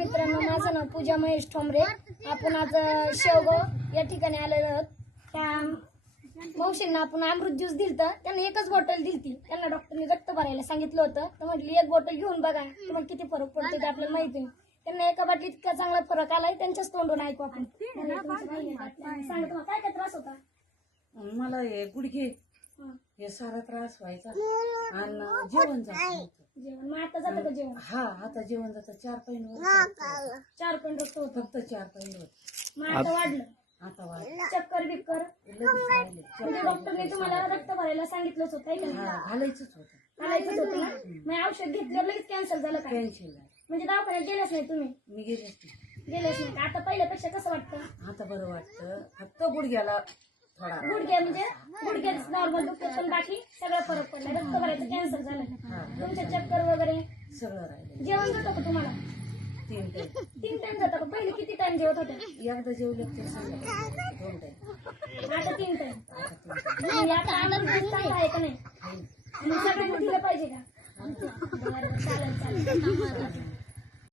मित्रांनो, माझं नाव पूजा महेश ठोंबरे. आपण आज शेवगाव या ठिकाणी आलेलो आहोत. त्या मावशींना आपण अमृत ज्यूस दिलतं. त्यांना एकच बॉटल दिलती. त्यांना डॉक्टरने रक्त भरायला सांगितलं होतं. तर म्हटली एक बॉटल घेऊन बघा, तुम्हाला किती फरक पडतो ते आपल्याला माहिती आहे. त्यांना एका बाटलीत इतका चांगला फरक आलाय. त्यांच्याच तोंडून ऐकू आपण. सांगा तुम्हाला काय काय त्रास होता? मला हे गुडघे हे सारा त्रास व्हायचा आणि जेवण जात नव्हतं. जेवण मग आता जातं का जेवण? हा, आता जेवण जातं 4 पॉईंट 4 पॉईंट रक्त होतं. फक्त 4 पॉईंट होत. मग आता वाढलं. आता वाढ चक्कर बिक्कर म्हणजे डॉक्टरने तुम्हाला रक्त भरायला सांगितलंच होतं का? घालायचंच होतं. घालायचंच होतं ना. मग औषध घेतल्यावर लगेच कॅन्सल झालं का? कॅन्सल म्हणजे दवाखान्यात गेलेच नाही तुम्ही? मी गेलेच नाही. गेलेच नाही का? आता पहिल्यापेक्षा कसं वाटतं? आता बरं वाटतं. फक्त गुडघ्याला थोडा गुडघे म्हणजे गुडघ्याच नॉर्मल दुखत, पण बाकी सगळं फरक पडला. रक्त भरायचं कॅन्सल झालं. तुमचे चक्कर वगैरे सगळं राहिलं. जेवण जातं का तुम्हाला? 3 टाइम जातं का? पहिले किती टाइम जेवत होते? एकदा जेवले तर संध्याकाळी 2 टाइम. आता 3 टाइम. आता आनंद चांगला आहे का नाही? सगळ्यांना दिलं पाहिजे का? बरं, चालेल चालेल.